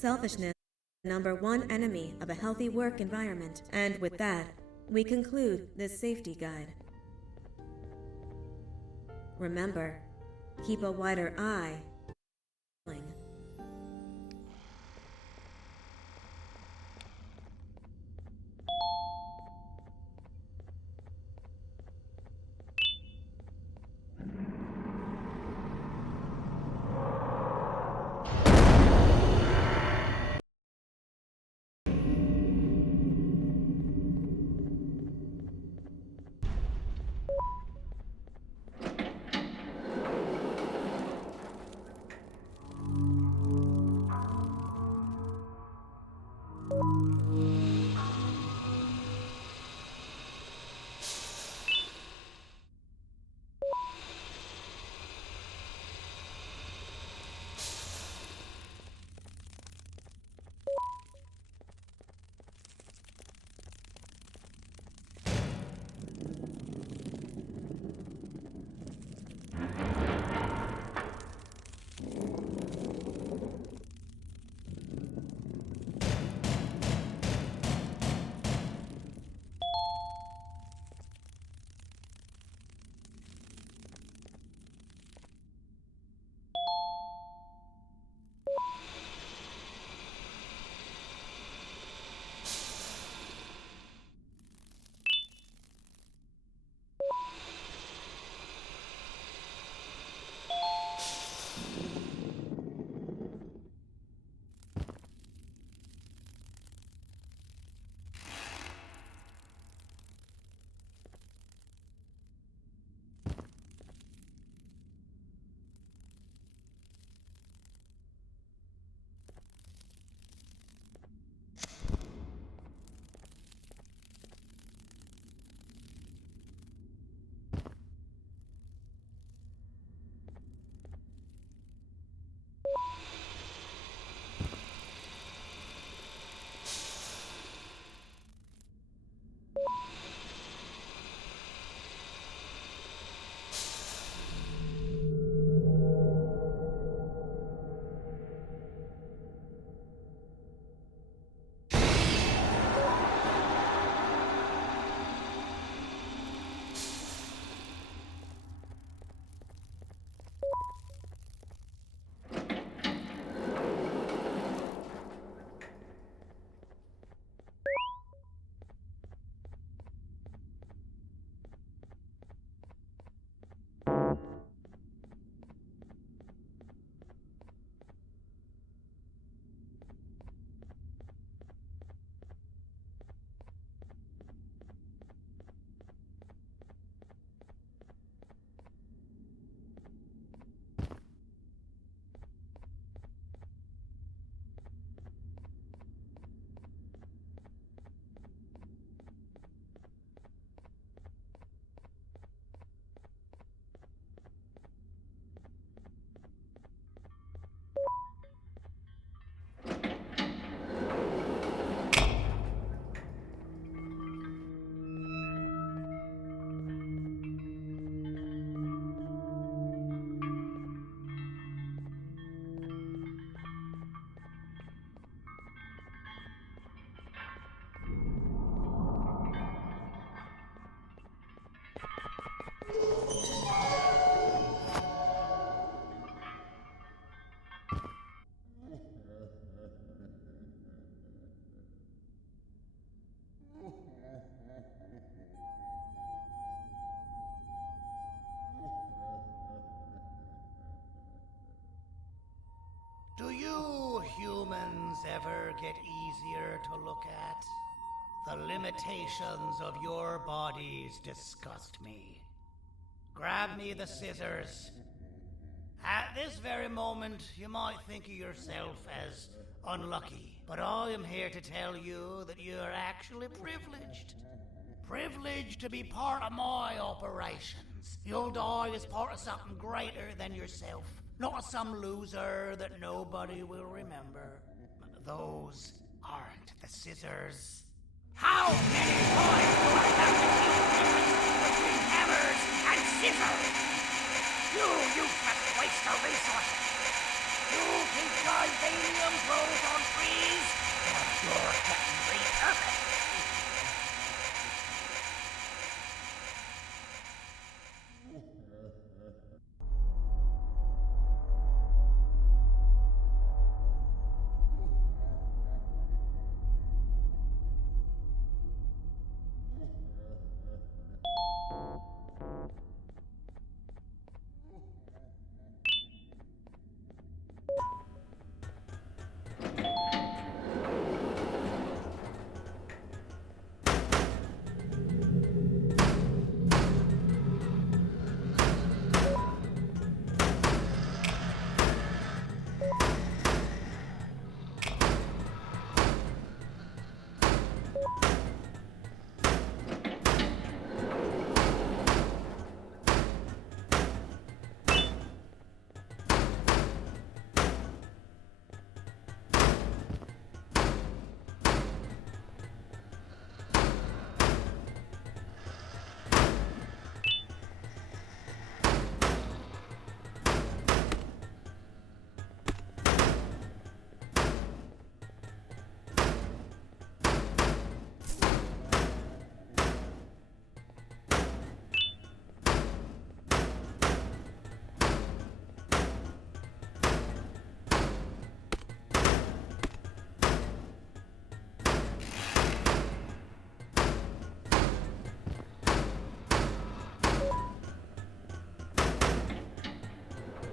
Selfishness is the number one enemy of a healthy work environment. And with that, we conclude this safety guide. Remember, keep a wider eye. Do you humans ever get easier to look at? The limitations of your bodies disgust me. Grab me the scissors. At this very moment, you might think of yourself as unlucky, but I am here to tell you that you are actually privileged. Privileged to be part of my operations. You'll die as part of something greater than yourself, not as some loser that nobody will remember. Those aren't the scissors. How many times do I have to keep the difference between hammers and scissors? You useless waste of resources! You think titanium grows on You're getting repurposed.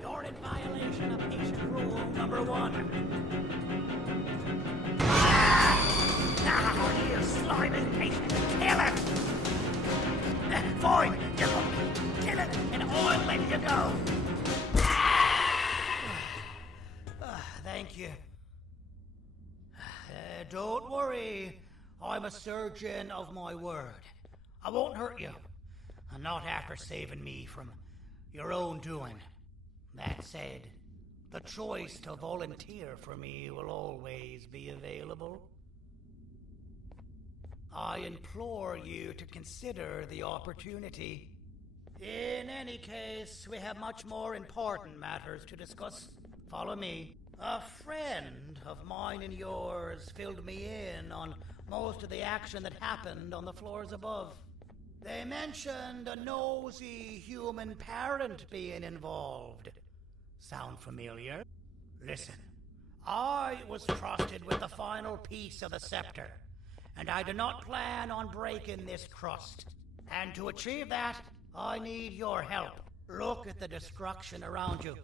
You're in violation of patient rule number 1. Now, you slimy patient, kill it! Fine, you're lucky. Kill it, and I'll let you go. Thank you. Don't worry. I'm a surgeon of my word. I won't hurt you. And not after saving me from your own doing. That said, the choice to volunteer for me will always be available. I implore you to consider the opportunity. In any case, we have much more important matters to discuss. Follow me. A friend of mine and yours filled me in on most of the action that happened on the floors above. They mentioned a nosy human parent being involved. Sound familiar? Listen, I was trusted with the final piece of the scepter, and I do not plan on breaking this trust. And to achieve that, I need your help. Look at the destruction around you.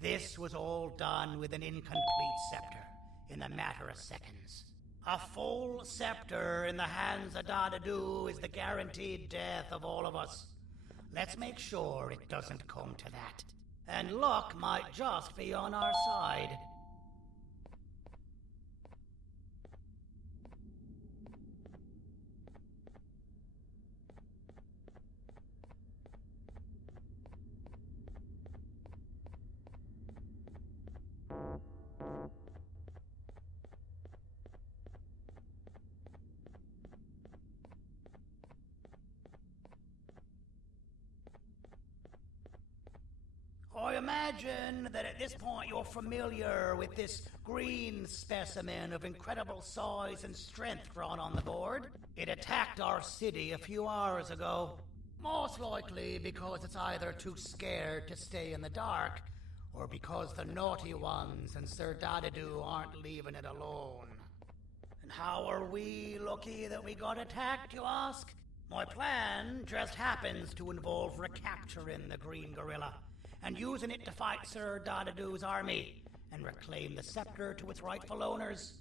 This was all done with an incomplete scepter in a matter of seconds. A full scepter in the hands of Dadadu is the guaranteed death of all of us. Let's make sure it doesn't come to that. And luck might just be on our side. I imagine that at this point you're familiar with this green specimen of incredible size and strength drawn on the board. It attacked our city a few hours ago. Most likely because it's either too scared to stay in the dark, or because the naughty ones and Sir Dadadu aren't leaving it alone. And how are we lucky that we got attacked, you ask? My plan just happens to involve recapturing the green gorilla and using it to fight Sir Dadadu's army and reclaim the scepter to its rightful owners.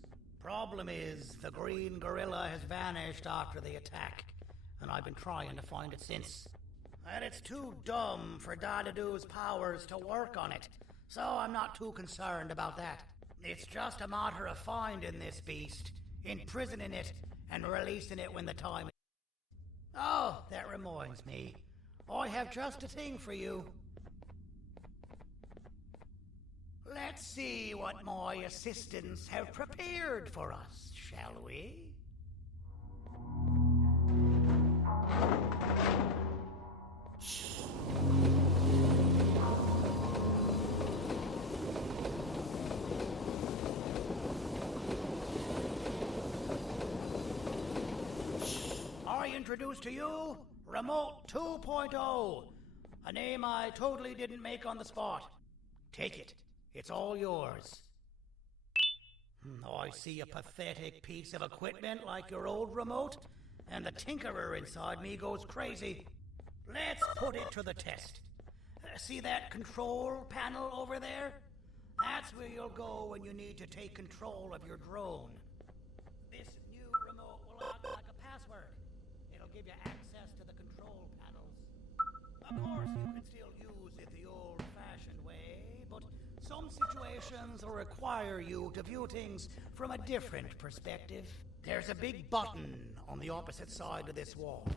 Problem is, the green gorilla has vanished after the attack, and I've been trying to find it since. And it's too dumb for Dadadu's powers to work on it, so I'm not too concerned about that. It's just a matter of finding this beast, imprisoning it, and releasing it when the time is. Oh, that reminds me. I have just a thing for you. Let's see what my assistants have prepared for us, shall we? introduce to you Remote 2.0, a name I totally didn't make on the spot. Take it. It's all yours. Oh, I see a pathetic piece of equipment like your old remote, and the tinkerer inside me goes crazy. Let's put it to the test. See that control panel over there? That's where you'll go when you need to take control of your drone. This new remote will act like a password. It'll give you access to the control panels. Of course, you can still use it the old-fashioned way, but some situations will require you to view things from a different perspective. There's a big button on the opposite side of this wall.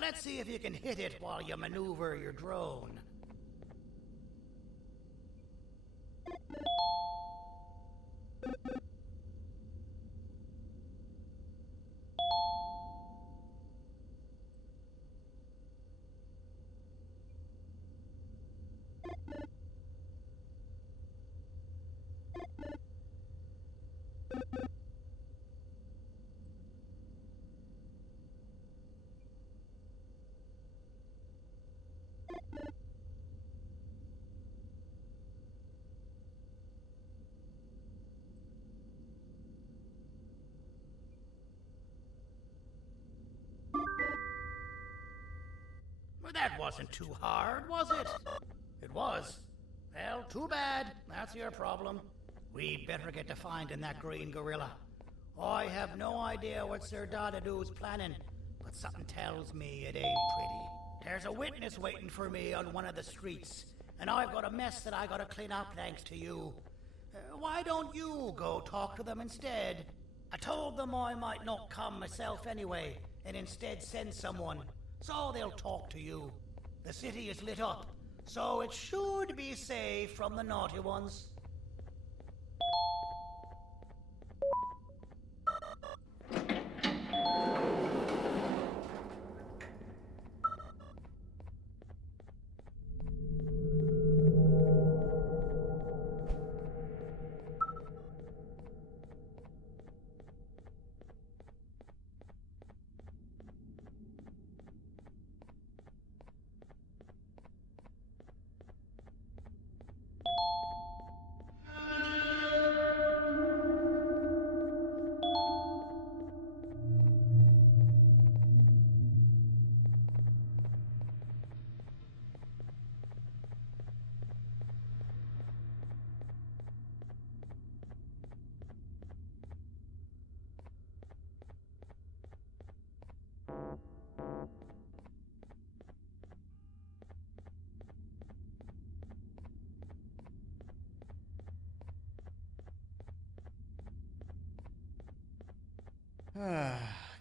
Let's see if you can hit it while you maneuver your drone. Well, that wasn't too hard, was it? It was. Well, too bad. That's your problem. We'd better get to finding that green gorilla. I have no idea what Sir Dadadu's planning, but something tells me it ain't pretty. There's a witness waiting for me on one of the streets, and I've got a mess that I gotta clean up thanks to you. Why don't you go talk to them instead? I told them I might not come myself anyway, and instead send someone, so they'll talk to you. The city is lit up, so it should be safe from the naughty ones.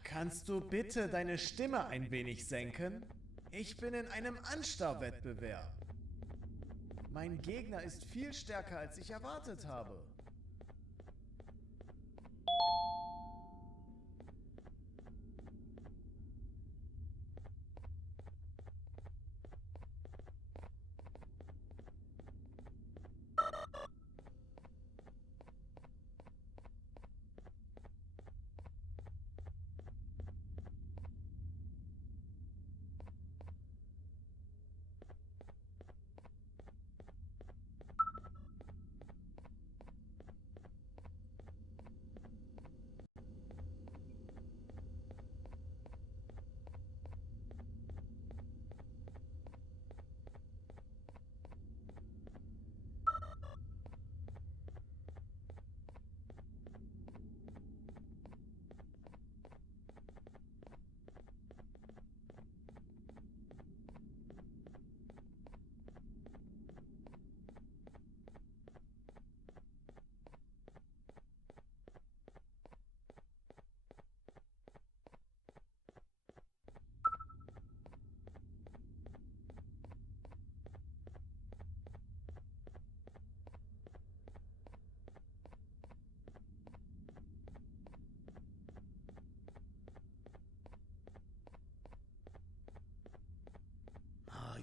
Kannst du bitte deine Stimme ein wenig senken? Ich bin in einem Anstarrwettbewerb. Mein Gegner ist viel stärker, als ich erwartet habe.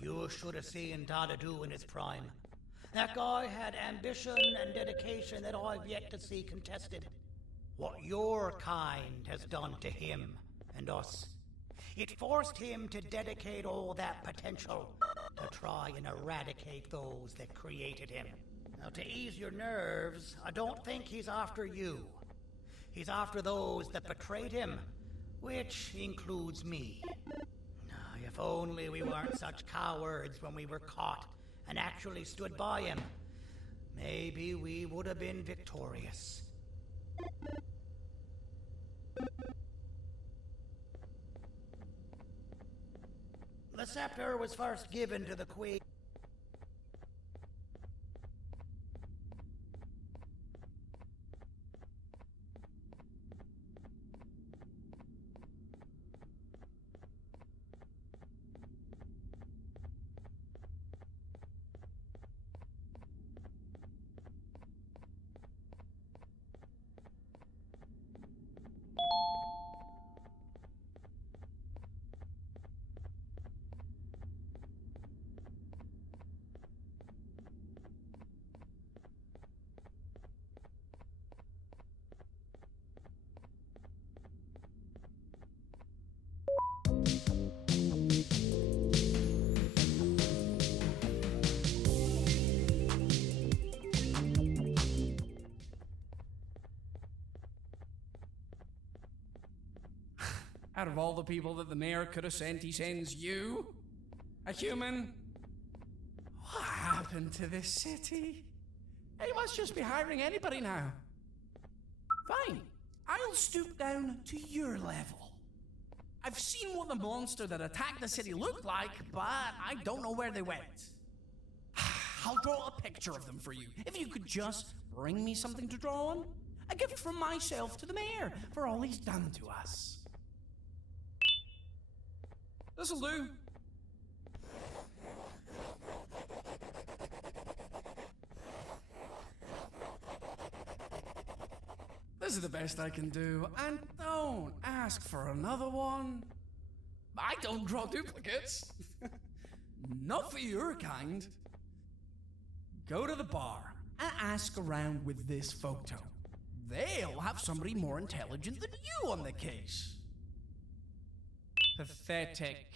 You should have seen Dadadu in his prime. That guy had ambition and dedication that I've yet to see contested. What your kind has done to him and us It forced him to dedicate all that potential to try and eradicate those that created him. Now, to ease your nerves, I don't think he's after you. He's after those that betrayed him, which includes me. If only we weren't such cowards when we were caught and actually stood by him. Maybe we would have been victorious. The scepter was first given to the Queen. Out of all the people that the mayor could have sent, he sends you? A human? What happened to this city? He must just be hiring anybody now. Fine, I'll stoop down to your level. I've seen what the monster that attacked the city looked like, but I don't know where they went. I'll draw a picture of them for you, if you could just bring me something to draw on. A gift from myself to the mayor for all he's done to us. This'll do. This is the best I can do, and don't ask for another one. I don't draw duplicates. Not for your kind. Go to the bar and ask around with this photo. They'll have somebody more intelligent than you on the case. Pathetic.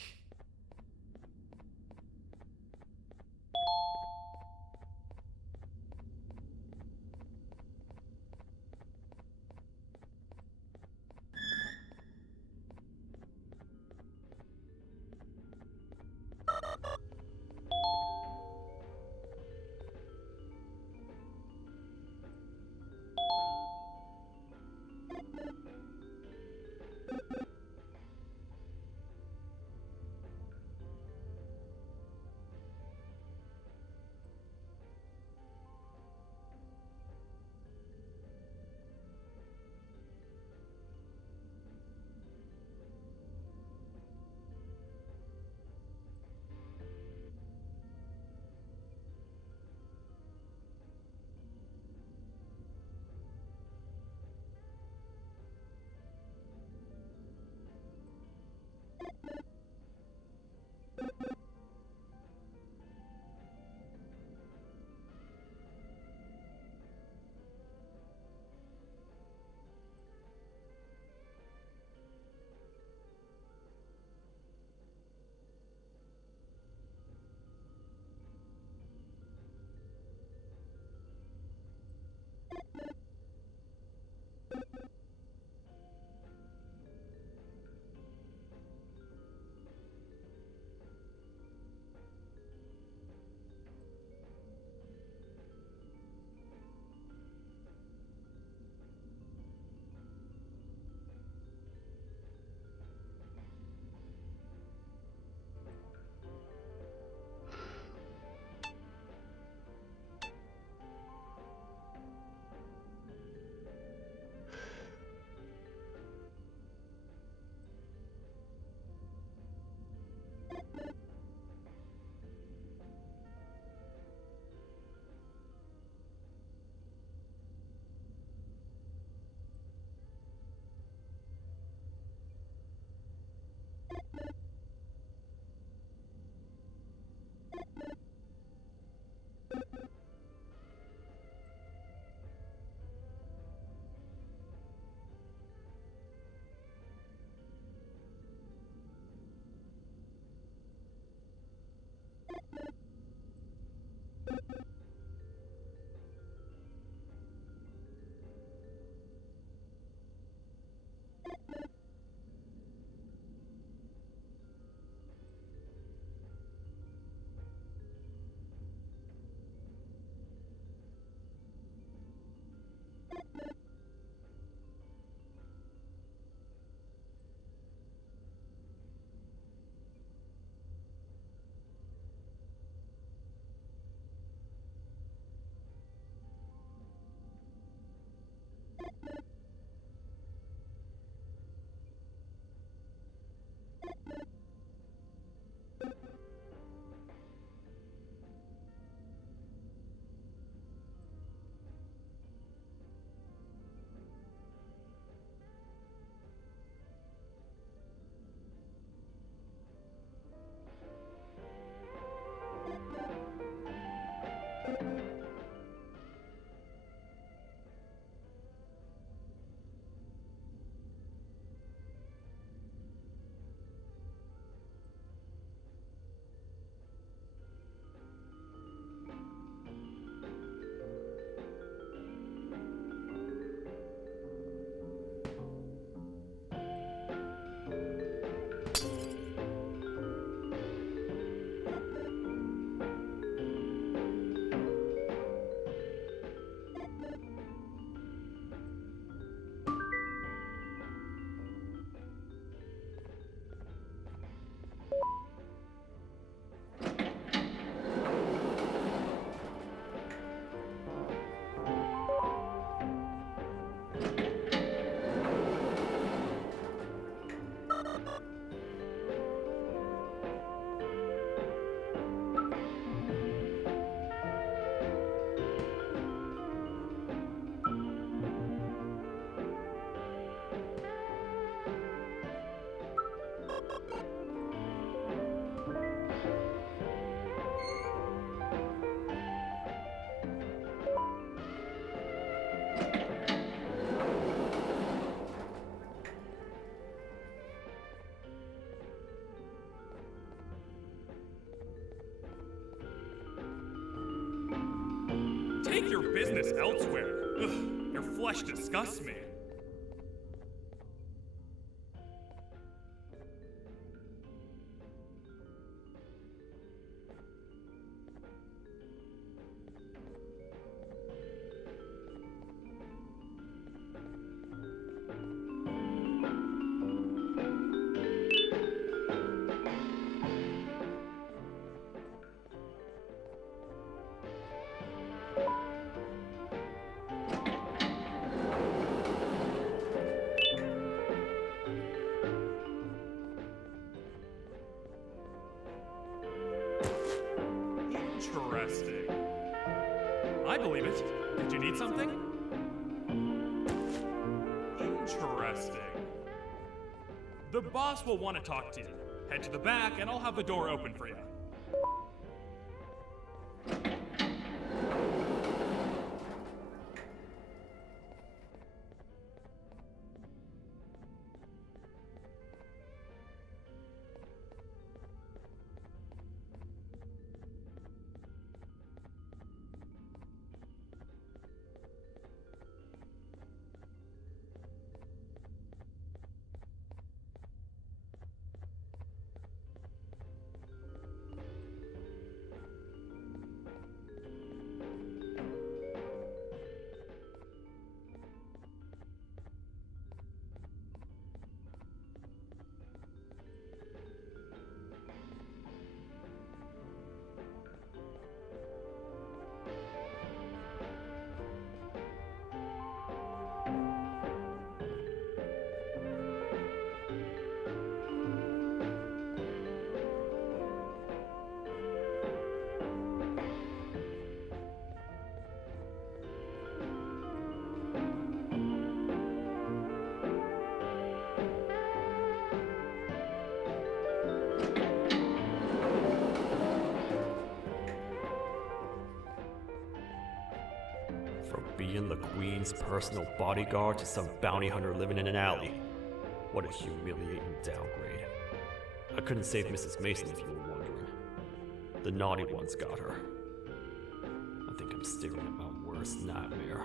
business elsewhere. Ugh, your flesh disgusts me. Interesting. I believe it. Did you need something? Interesting. The boss will want to talk to you. Head to the back and I'll have the door open for you. From being the Queen's personal bodyguard to some bounty hunter living in an alley. What a humiliating downgrade. I couldn't save Mrs. Mason if you were wondering. The naughty ones got her. I think I'm staring at my worst nightmare.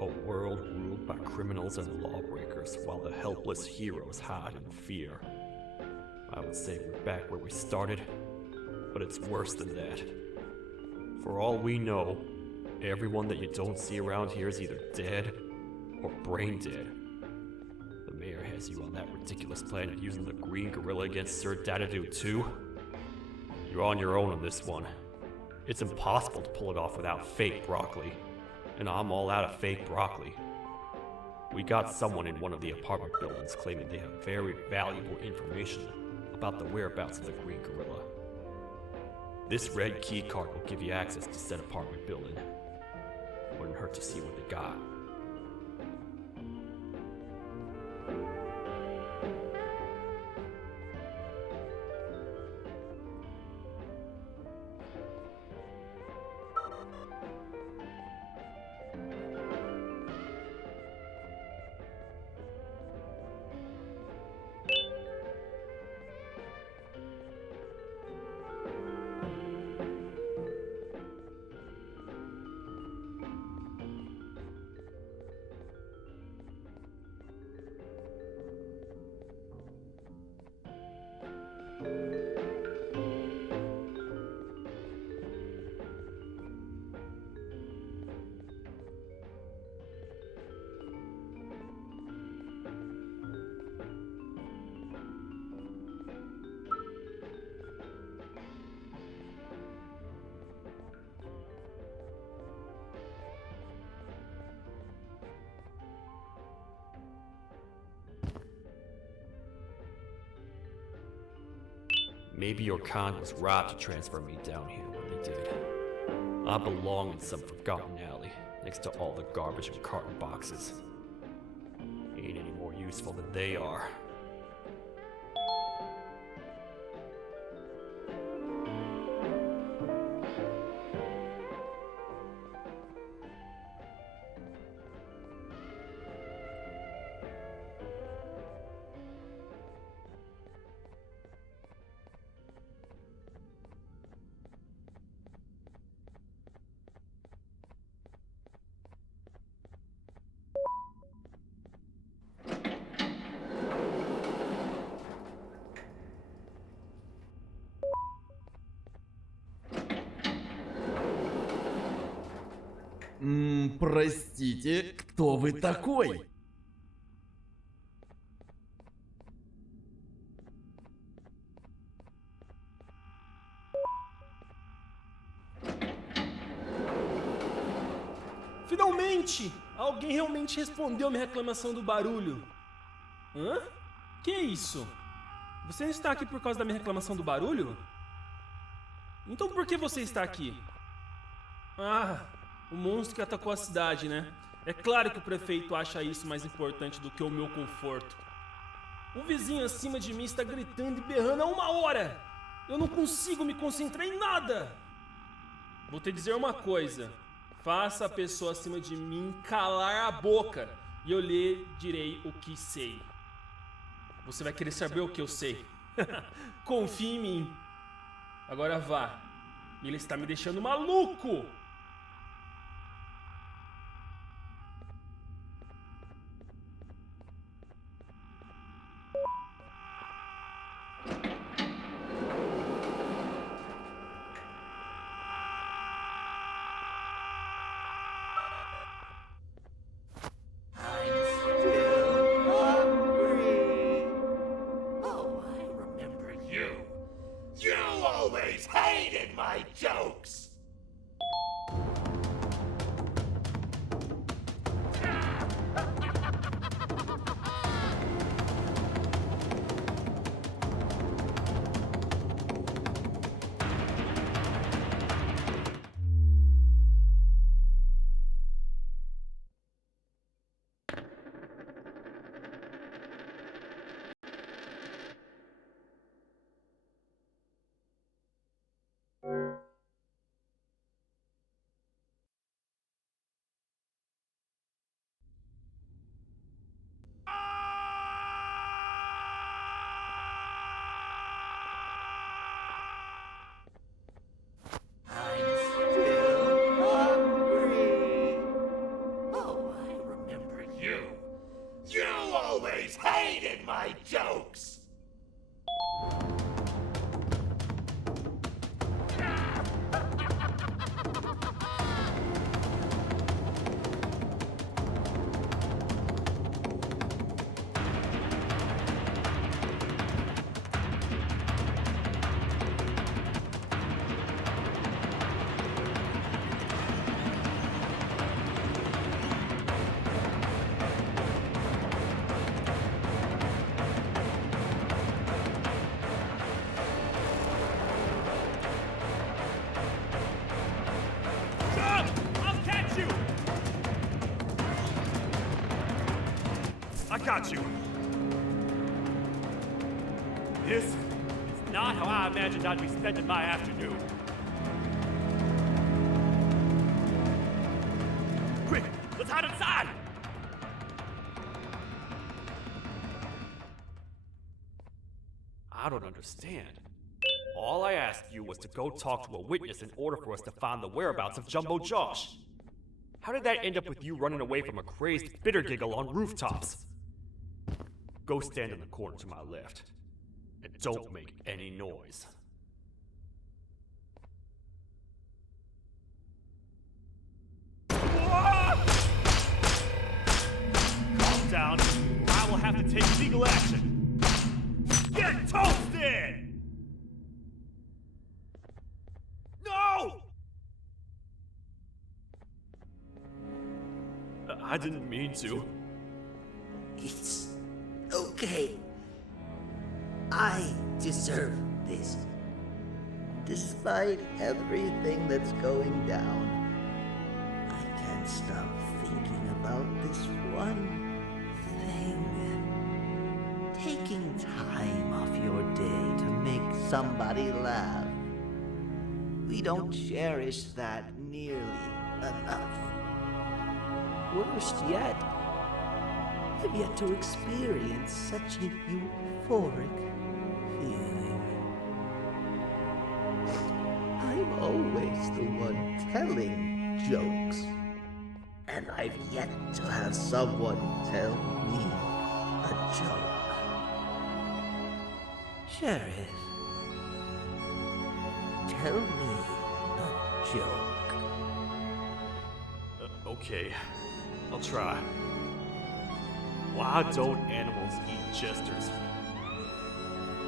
A world ruled by criminals and lawbreakers while the helpless heroes hide in fear. I would say we're back where we started, but it's worse than that. For all we know, everyone that you don't see around here is either dead or brain dead. The mayor has you on that ridiculous planet using the green gorilla against Sir Dadadoo too. You're on your own on this one. It's impossible to pull it off without fake broccoli, and I'm all out of fake broccoli. We got someone in one of the apartment buildings claiming they have very valuable information about the whereabouts of the green gorilla. This red key card will give you access to said apartment building. Wouldn't hurt to see what they got. Maybe your kind was right to transfer me down here when they did. I belong in some forgotten alley, next to all the garbage and carton boxes. Ain't any more useful than they are. Простите, кто вы такой? Finalmente! Alguém realmente respondeu minha reclamação do barulho. Hã? Que é isso? Você não está aqui por causa da minha reclamação do barulho? Então por que você está aqui? Ah, o monstro que atacou a cidade, né? É claro que o prefeito acha isso mais importante do que o meu conforto. O vizinho acima de mim está gritando e berrando há 1 hora! Eu não consigo me concentrar em nada! Vou te dizer uma coisa. Faça a pessoa acima de mim calar a boca e eu lhe direi o que sei. Você vai querer saber o que eu sei. Confie em mim. Agora vá. Ele está me deixando maluco! Hated my jokes! Hated my jokes! I got you. This is not how I imagined I'd be spending my afternoon. Quick, let's hide inside! I don't understand. All I asked you was to go talk to a witness in order for us to find the whereabouts of Jumbo Josh. How did that end up with you running away from a crazed bitter giggle on rooftops? Go stand in the corner to my left. And don't make any noise. Calm down. I will have to take legal action. Get toasted! No! I didn't mean to. It's okay. I deserve this. Despite everything that's going down, I can't stop thinking about this one thing. Taking time off your day to make somebody laugh. We don't cherish that nearly enough. Worst yet, I've yet to experience such a euphoric feeling. I'm always the one telling jokes, and I've yet to have someone tell me a joke. Sheriff, tell me a joke. Okay, I'll try. Why don't animals eat jesters?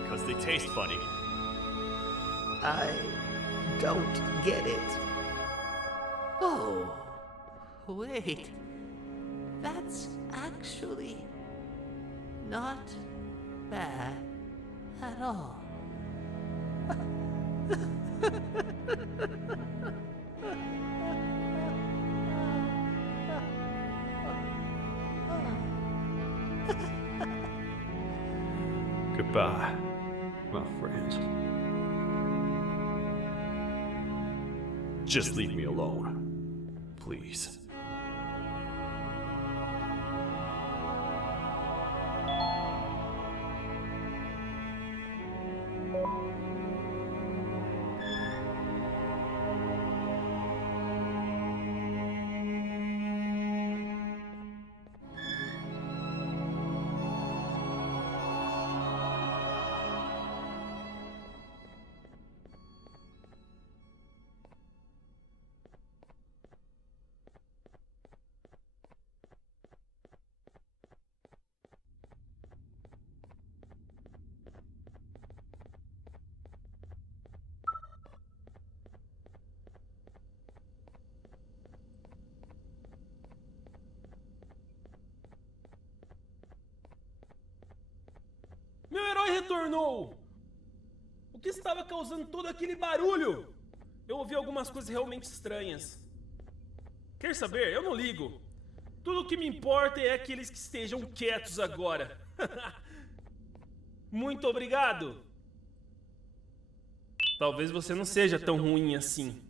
Because they taste funny. I don't get it. Oh, wait. That's actually not bad at all. Goodbye, my friend. Just leave me alone, please. Meu herói retornou! O que estava causando todo aquele barulho? Eu ouvi algumas coisas realmente estranhas. Quer saber? Eu não ligo. Tudo o que me importa é aqueles que estejam quietos agora. Muito obrigado! Talvez você não seja tão ruim assim.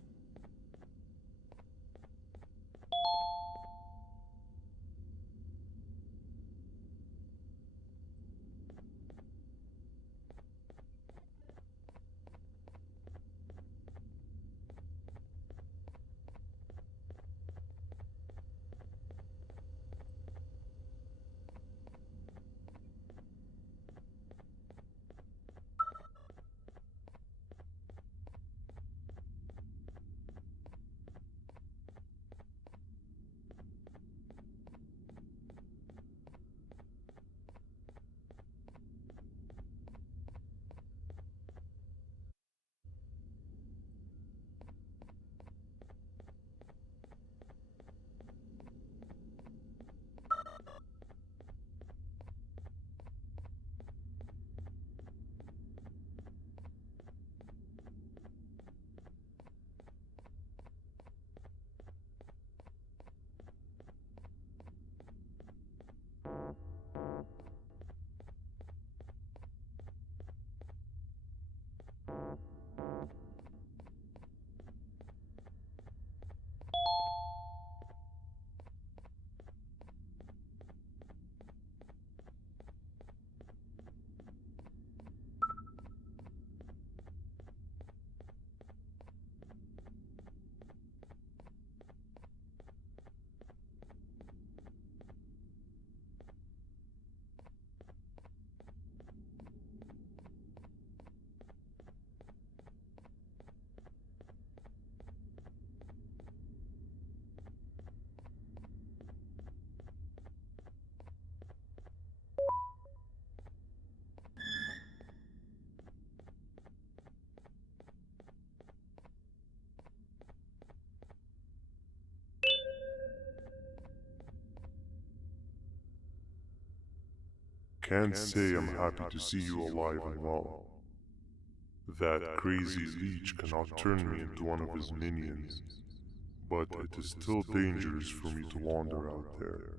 Can't say I'm happy to see you alive and well. That crazy leech cannot turn me into one of his minions, but it is still dangerous for me to wander out there.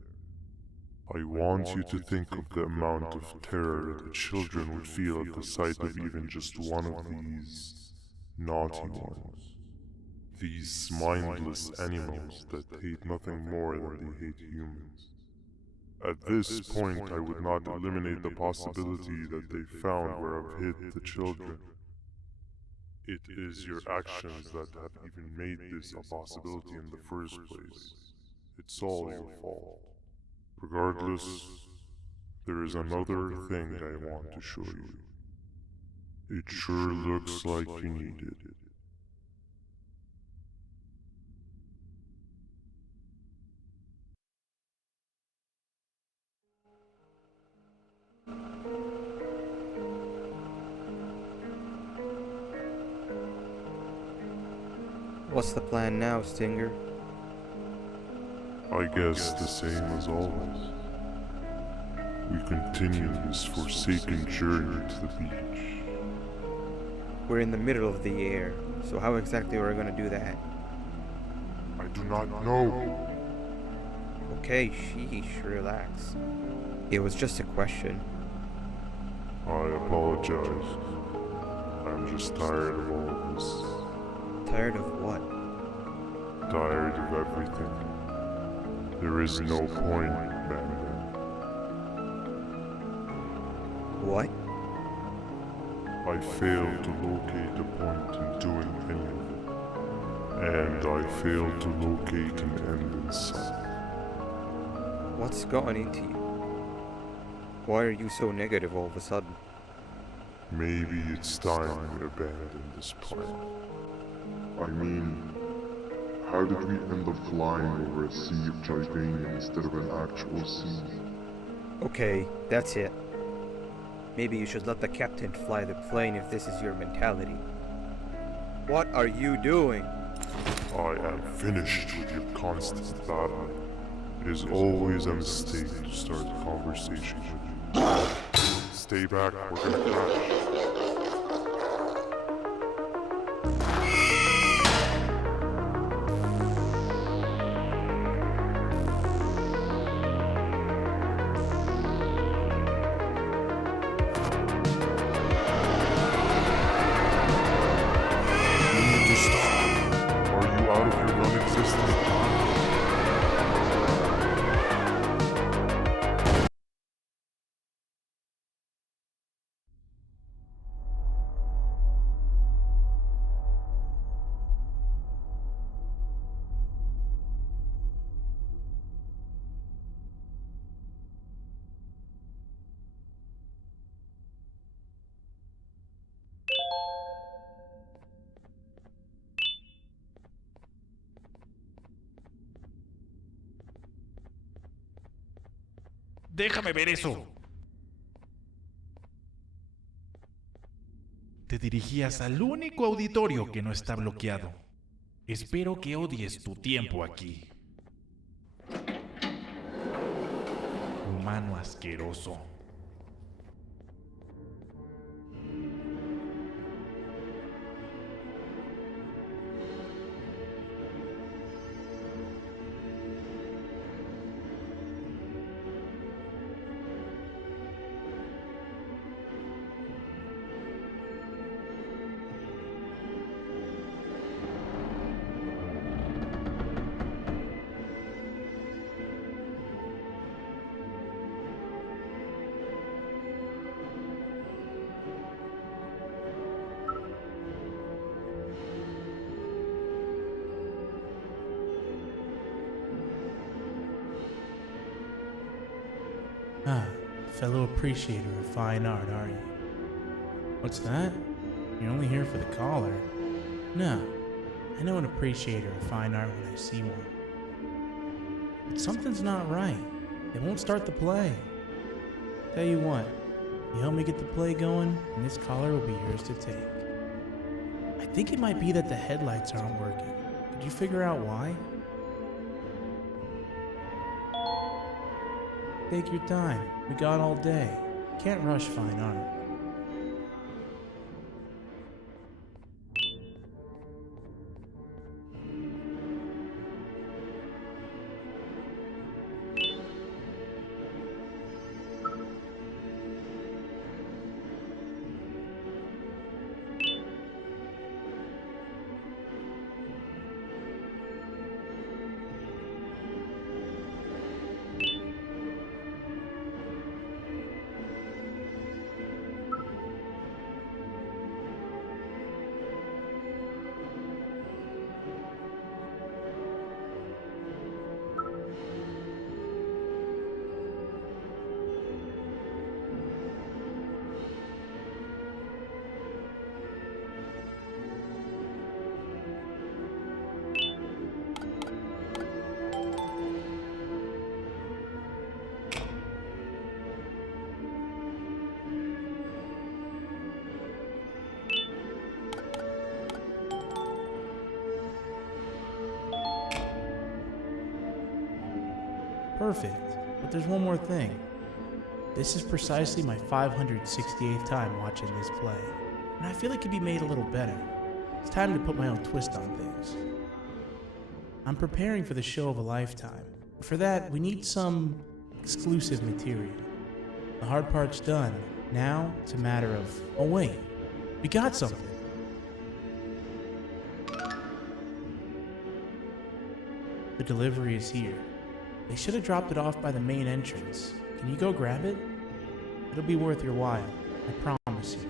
I want you to think of the amount of terror that children would feel at the sight of even just one of these naughty ones. These mindless animals that hate nothing more than they hate humans. At this point, I would not eliminate the possibility that they found where I've hid the children. It is your actions that have even made this a possibility in the first place. It's all your fault. Regardless, there is another thing I want to show you. It sure looks like you need it. What's the plan now, Stinger? I guess the same as always. We continue this forsaken journey to the beach. We're in the middle of the air, so how exactly are we gonna do that? I do not know. Okay, sheesh, relax. It was just a question. I apologize. I'm just tired of all of this. Tired of what? Tired of everything. There is no point, Banban. What? I failed to locate a point in doing any of it. And I failed to locate an end in sight. What's gotten into you? Why are you so negative all of a sudden? Maybe it's time we abandon this plan. I mean, how did we end up flying over a sea of titanium instead of an actual sea? Okay, that's it. Maybe you should let the captain fly the plane if this is your mentality. What are you doing? I am finished with your constant battling. It is always a mistake to start a conversation with you. Stay back, we're gonna crash. Out of your non-existent mind. Déjame ver eso. Te dirigías al único auditorio que no está bloqueado. Espero que odies tu tiempo aquí. Humano asqueroso. Ah, fellow appreciator of fine art, are you? What's that? You're only here for the collar. No, I know an appreciator of fine art when I see one. But something's not right. They won't start the play. Tell you what, you help me get the play going, and this collar will be yours to take. I think it might be that the headlights aren't working. Could you figure out why? Take your time. We got all day. Can't rush fine art. perfect, but there's one more thing. This is precisely my 568th time watching this play, and I feel it could be made a little better. It's time to put my own twist on things. I'm preparing for the show of a lifetime. For that, we need some exclusive material. The hard part's done. Now, it's a matter of, oh wait, we got something. The delivery is here. They should have dropped it off by the main entrance. Can you go grab it? It'll be worth your while, I promise you.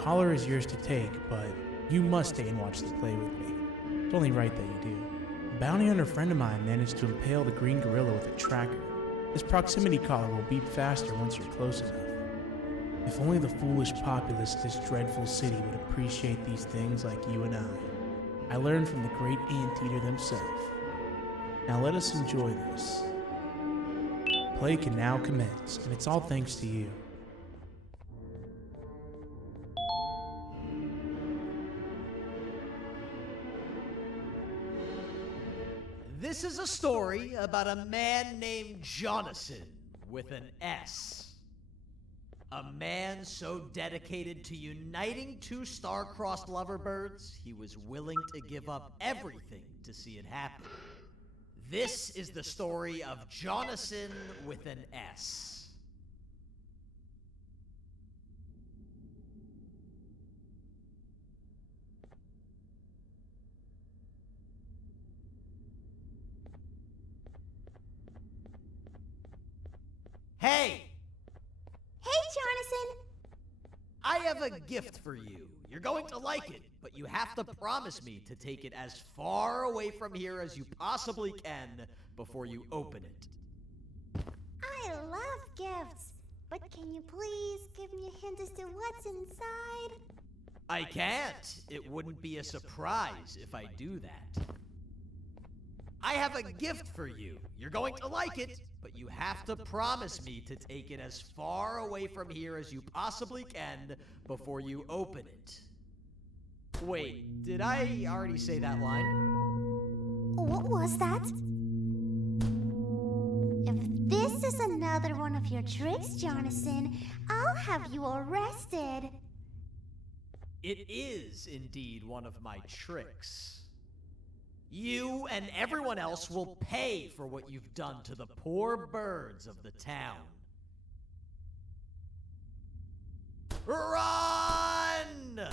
The collar is yours to take, but you must stay and watch the play with me. It's only right that you do. A bounty hunter friend of mine managed to impale the green gorilla with a tracker. This proximity collar will beep faster once you're close enough. If only the foolish populace of this dreadful city would appreciate these things like you and I. I learned from the great anteater themselves. Now let us enjoy this. Play can now commence, and it's all thanks to you. This is a story about a man named Jonathan with an S. A man so dedicated to uniting two star-crossed loverbirds, he was willing to give up everything to see it happen. This is the story of Jonathan with an S. Hey! Hey, Jonathan! I have a gift for you. You're going to like it, but you have to promise me to take it as far away from here as you possibly can before you open it. I love gifts, but can you please give me a hint as to what's inside? I can't. It wouldn't be a surprise if I do that. I have a gift for you. You're going to like it, but you have to promise me to take it as far away from here as you possibly can before you open it. Wait, did I already say that line? What was that? If this is another one of your tricks, Jonathan, I'll have you arrested. It is indeed one of my tricks. You and everyone else will pay for what you've done to the poor birds of the town. Run!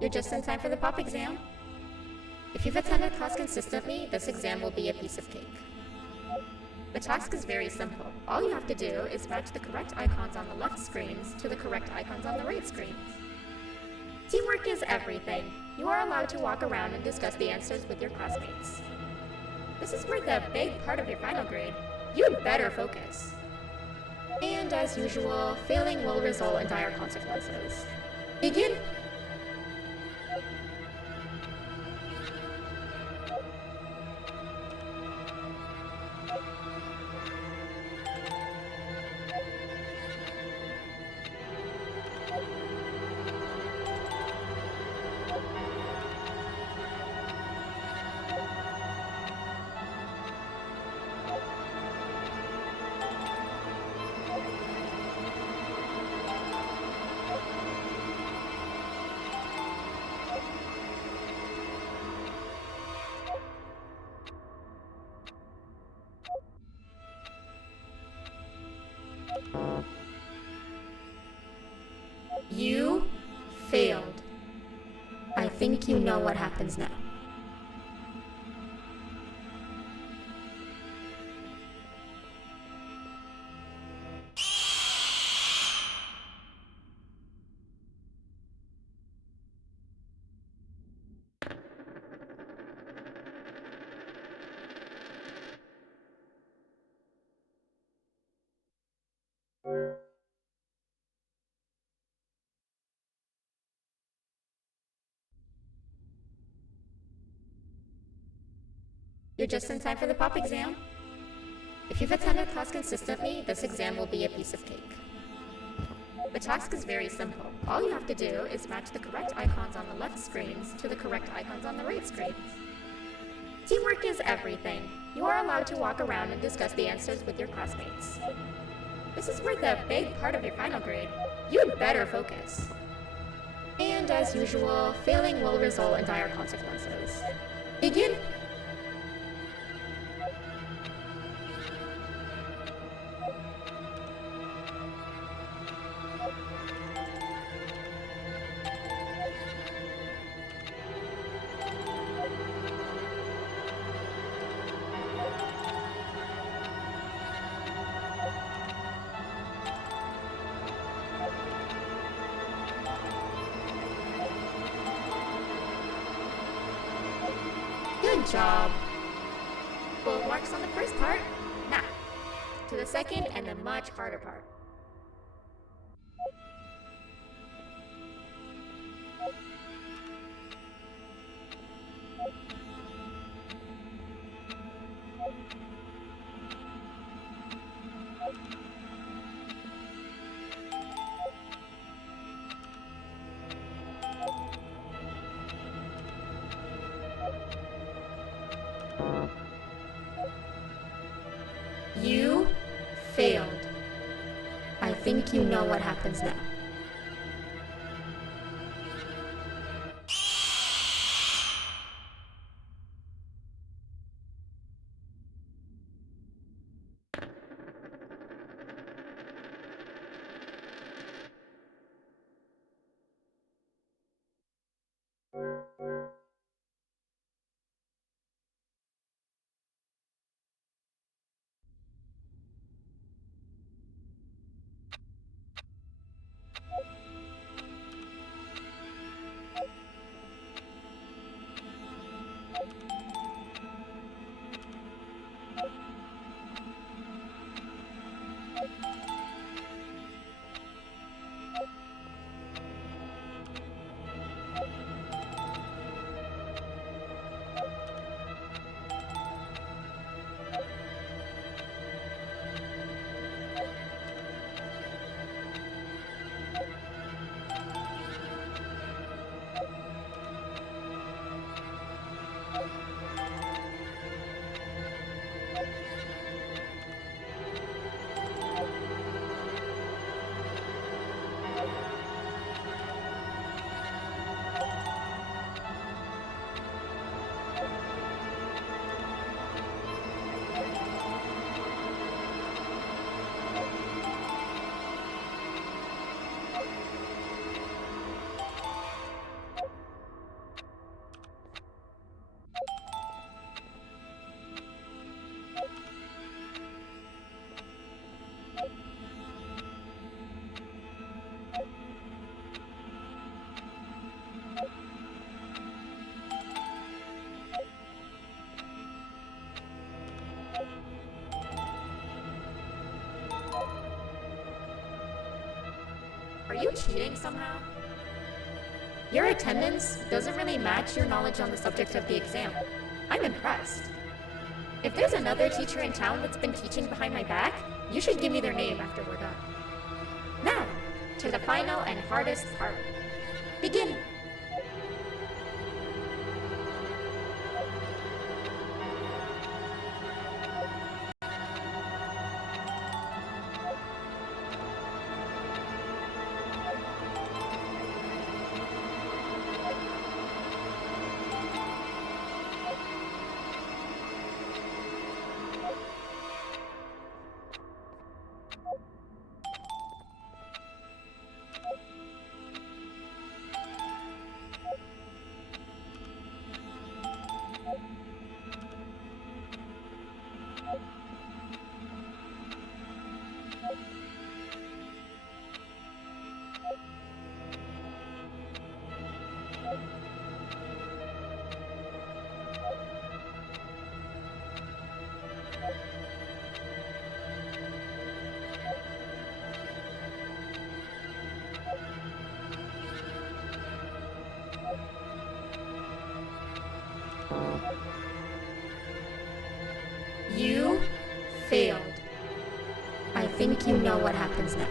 You're just in time for the pop exam. If you've attended class consistently, this exam will be a piece of cake. The task is very simple. All you have to do is match the correct icons on the left screens to the correct icons on the right screens. Teamwork is everything. You are allowed to walk around and discuss the answers with your classmates. This is where the big part of your final grade. You'd better focus. And as usual, failing will result in dire consequences. Begin! You failed. I think you know what happens now. You're just in time for the pop exam. If you've attended class consistently, this exam will be a piece of cake. The task is very simple. All you have to do is match the correct icons on the left screens to the correct icons on the right screens. Teamwork is everything. You are allowed to walk around and discuss the answers with your classmates. This is where the big part of your final grade. You'd better focus. And as usual, failing will result in dire consequences. Begin! Good job. Full marks on the first part. Now, to the second and the much harder part. You failed. I think you know what happens now. you cheating somehow? Your attendance doesn't really match your knowledge on the subject of the exam. I'm impressed. If there's another teacher in town that's been teaching behind my back, you should give me their name after we're done. Now, to the final and hardest part. Begin! You failed. I think you know what happens now.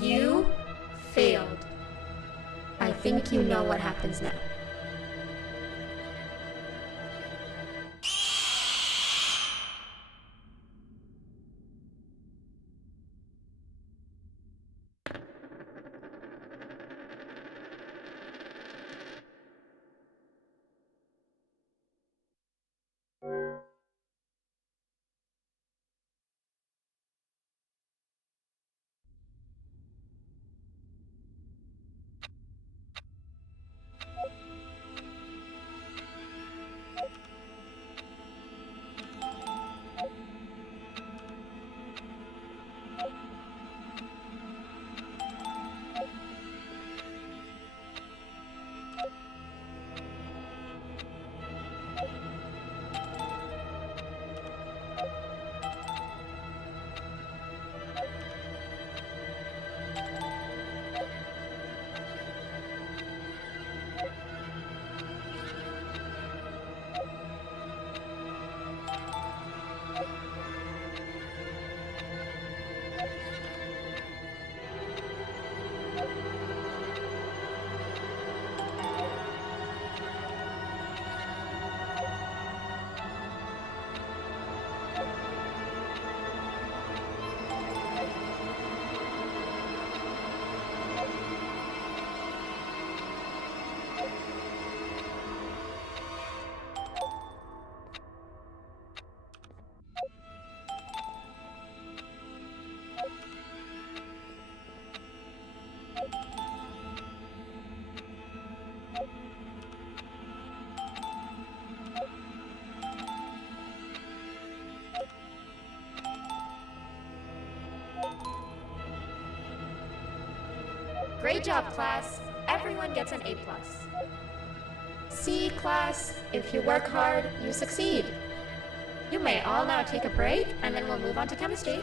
You failed. I think you know what happens now. Great job, class. Everyone gets an A+. C, class, if you work hard, you succeed. You may all now take a break, and then we'll move on to chemistry.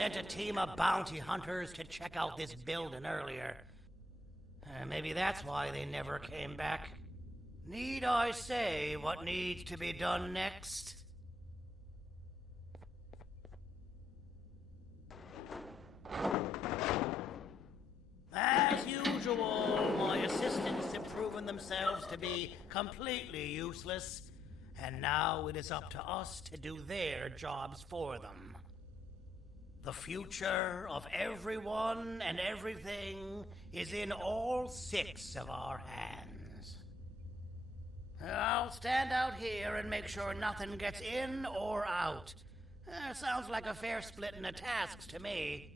sent a team of bounty hunters to check out this building earlier. Maybe that's why they never came back. Need I say what needs to be done next? As usual, my assistants have proven themselves to be completely useless, and now it is up to us to do their jobs for them. The future of everyone and everything is in all 6 of our hands. I'll stand out here and make sure nothing gets in or out. Sounds like a fair splitting of tasks to me.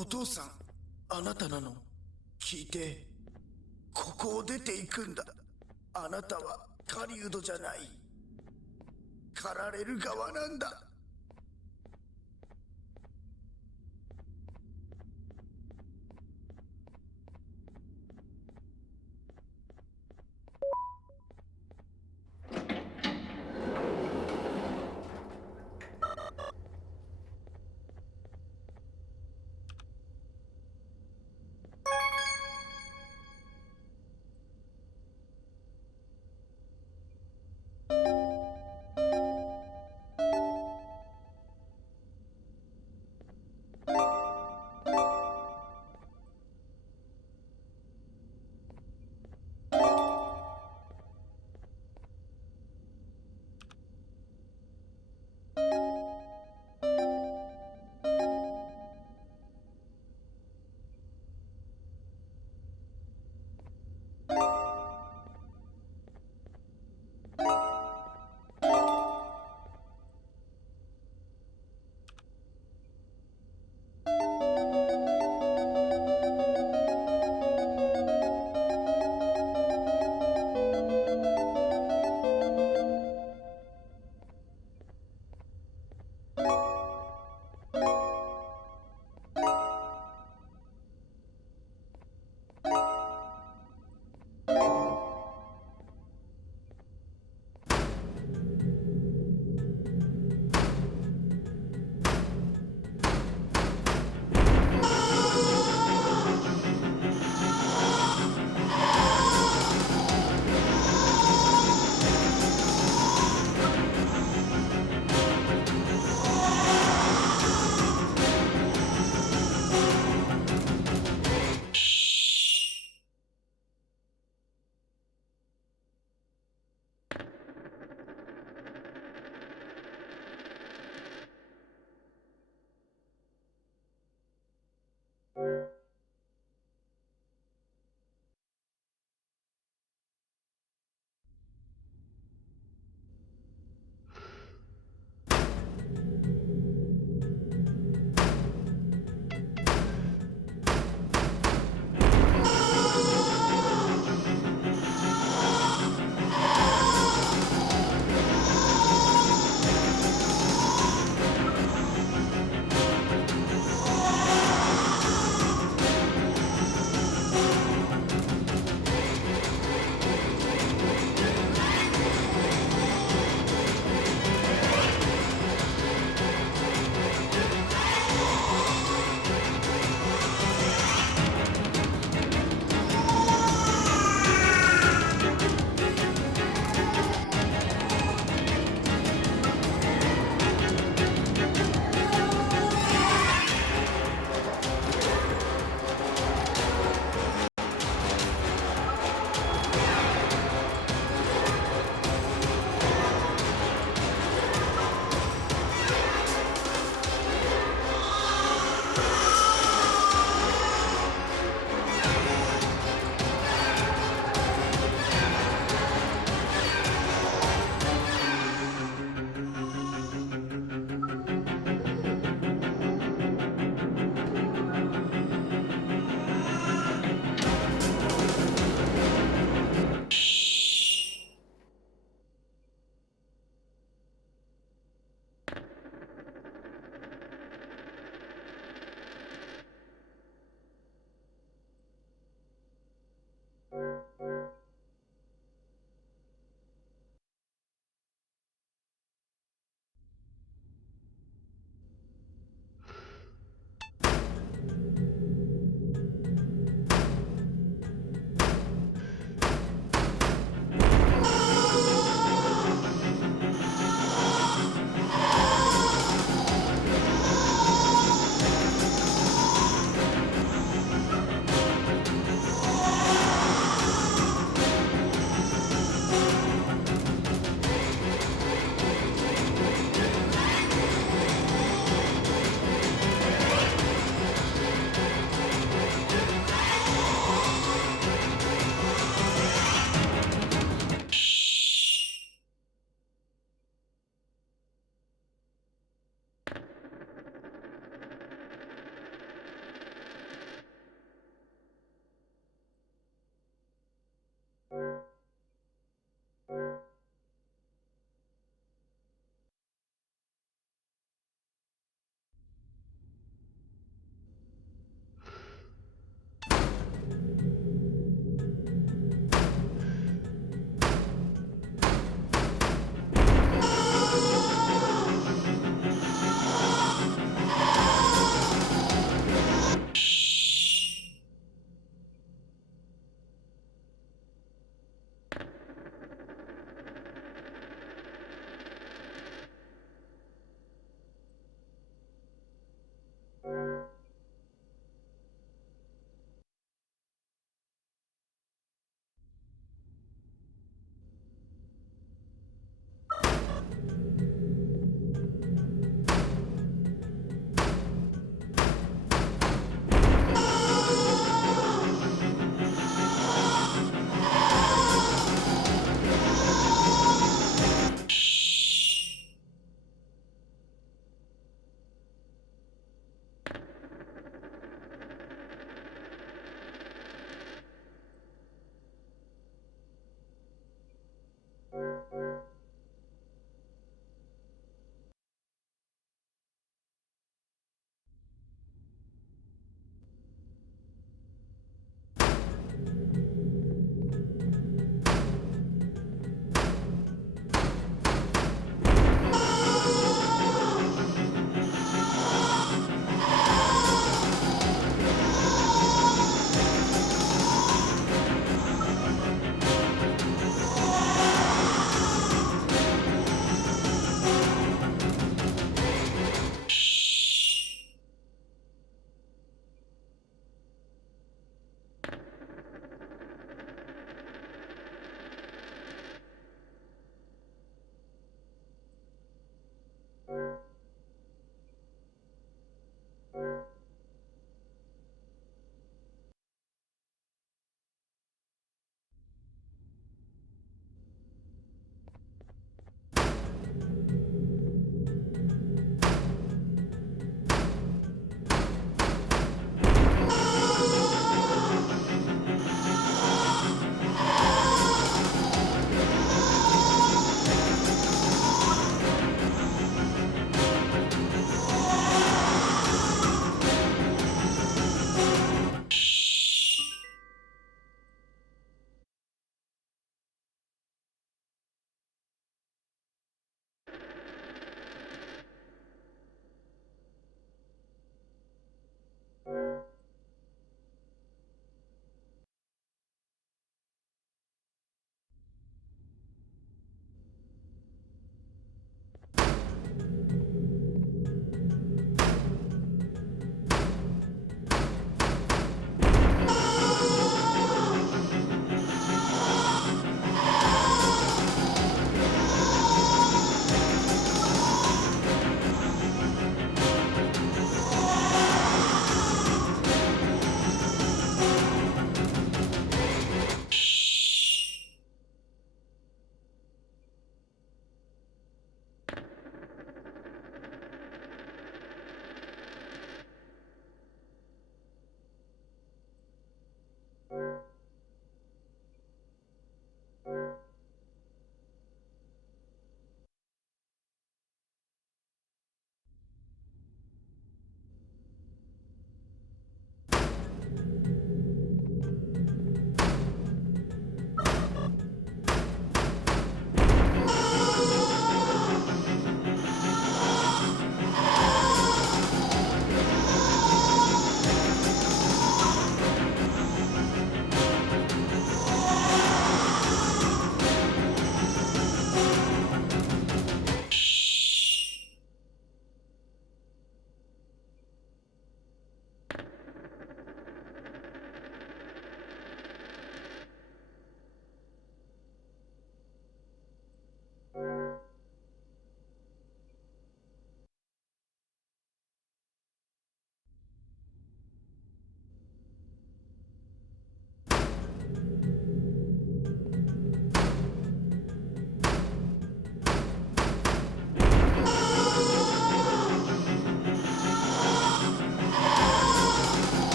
お父さん、あなたなの。聞いて。ここを出ていくんだ。あなたは狩人じゃない。狩られる側なんだ。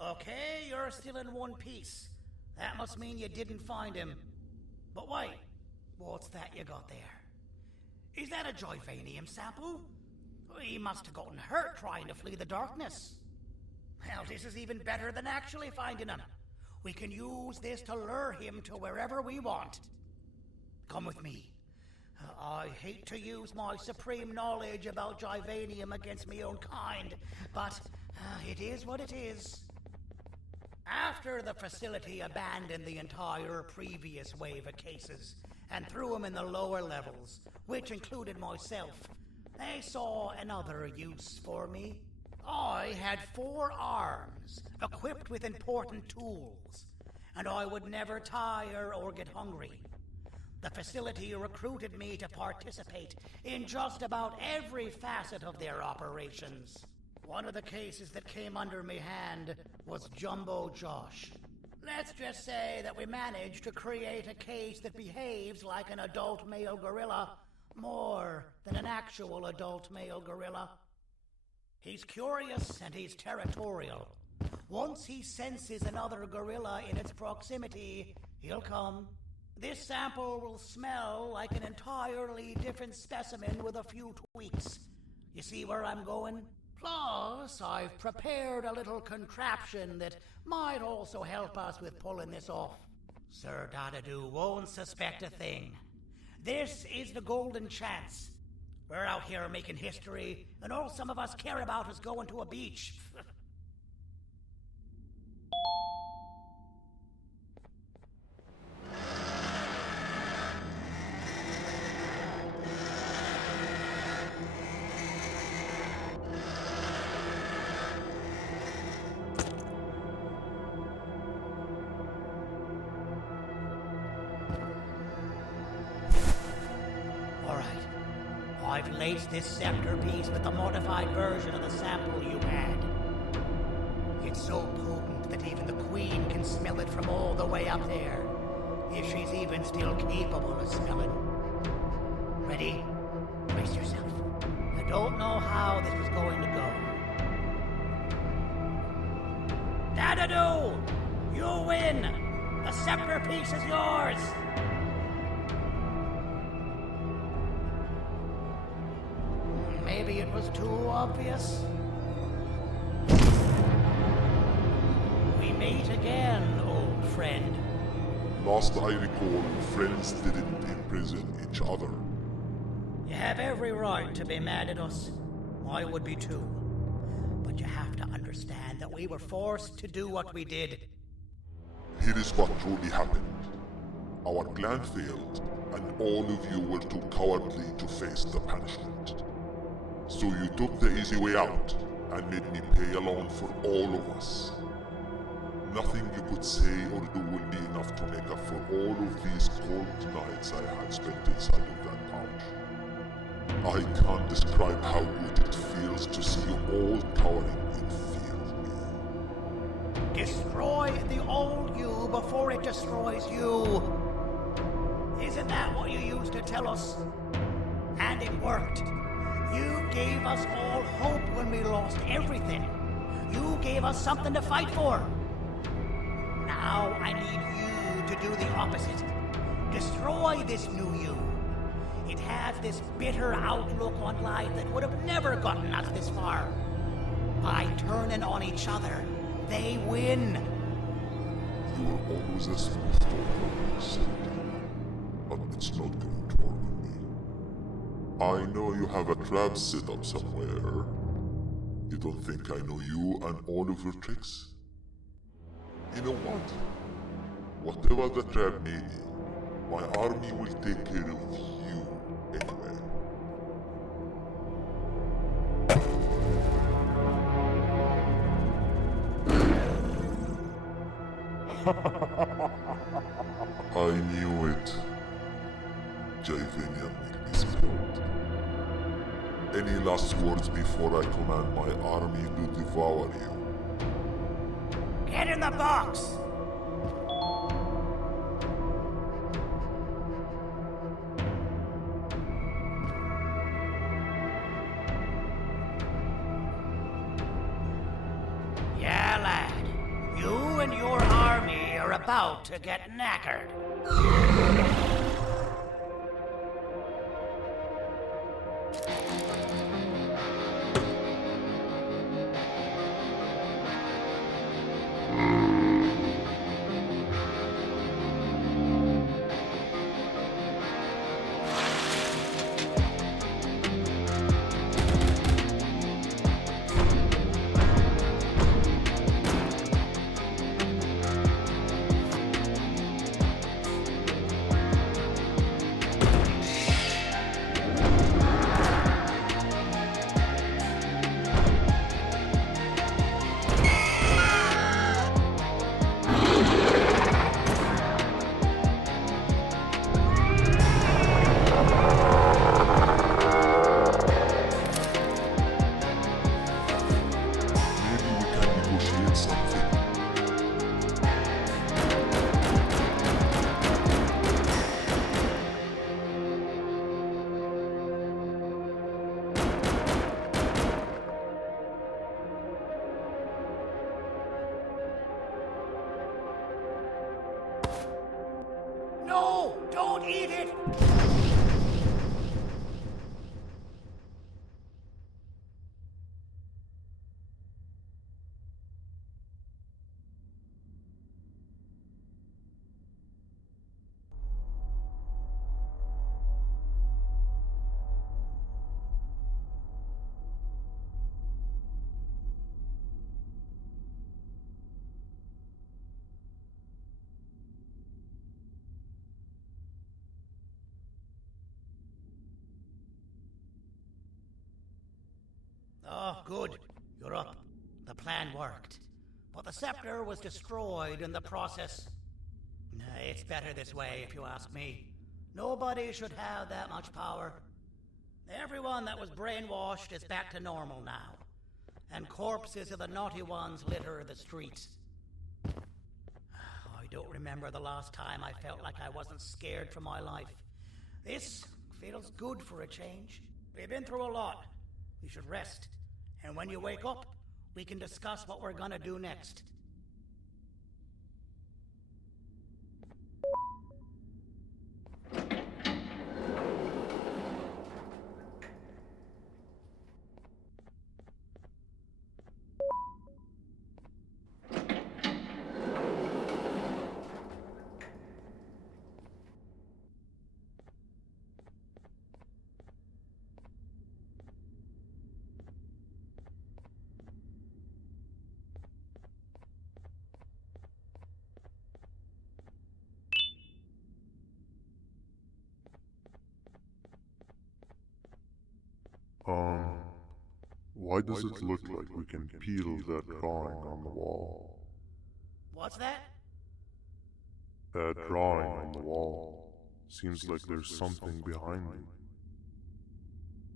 Okay, you're still in one piece. That must mean you didn't find him. But wait, what's that you got there? Is that a Joyvanium sample? He must have gotten hurt trying to flee the darkness. Well, this is even better than actually finding him. We can use this to lure him to wherever we want. Come with me. I hate to use my supreme knowledge about Joyvanium against my own kind, but it is what it is. After the facility abandoned the entire previous wave of cases and threw them in the lower levels, which included myself, they saw another use for me. I had 4 arms, equipped with important tools, and I would never tire or get hungry. The facility recruited me to participate in just about every facet of their operations. One of the cases that came under me hand was Jumbo Josh. Let's just say that we managed to create a case that behaves like an adult male gorilla, more than an actual adult male gorilla. He's curious and he's territorial. Once he senses another gorilla in its proximity, he'll come. This sample will smell like an entirely different specimen with a few tweaks. You see where I'm going? Plus, I've prepared a little contraption that might also help us with pulling this off. Sir Dadadoo won't suspect a thing. This is the golden chance. We're out here making history, and all some of us care about is going to a beach. I've laced this scepter piece with the modified version of the sample you had. It's so potent that even the Queen can smell it from all the way up there, if she's even still capable of smelling. Ready? Brace yourself. I don't know how this is going to go. Dadadoo! You win! The scepter piece is yours! Maybe it was too obvious. We meet again, old friend. Last I recall, friends didn't imprison each other. You have every right to be mad at us. I would be too. But you have to understand that we were forced to do what we did. Here is what truly happened. Our plan failed, and all of you were too cowardly to face the punishment. So you took the easy way out, and made me pay alone for all of us. Nothing you could say or do will be enough to make up for all of these cold nights I had spent inside of that pouch. I can't describe how good it feels to see you all cowering in fear of me. Destroy the old you before it destroys you. Isn't that what you used to tell us? And it worked. You gave us all hope when we lost everything. You gave us something to fight for. Now I need you to do the opposite. Destroy this new you. It has this bitter outlook on life that would have never gotten us this far. By turning on each other, they win. You are always a smooth talker, Cindy. But it's not going to work on me. I know you have a trap set up somewhere. You don't think I know you and all of your tricks? You know what? Whatever the trap may be, my army will take care of you anyway. I knew it. Javanian will be spilled. Any last words before I command my army to devour you? Get in the box! Yeah, lad. You and your army are about to get knackered. Oh, good. You're up. The plan worked. But the scepter was destroyed in the process. It's better this way, if you ask me. Nobody should have that much power. Everyone that was brainwashed is back to normal now. And corpses of the naughty ones litter the streets. I don't remember the last time I felt like I wasn't scared for my life. This feels good for a change. We've been through a lot. You should rest. And when you wake up, we can discuss what we're gonna do next. Why does it look like we can peel that drawing on the wall? What's that? That drawing on the wall. Seems like there's something behind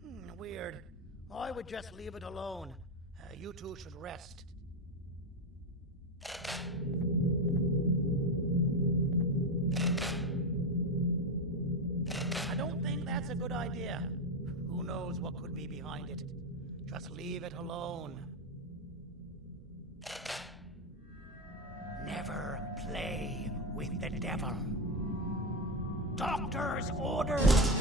it. Weird. I would just leave it alone. You two should rest. I don't think that's a good idea. Who knows what could be behind it? Just leave it alone. Never play with the devil. Doctor's orders!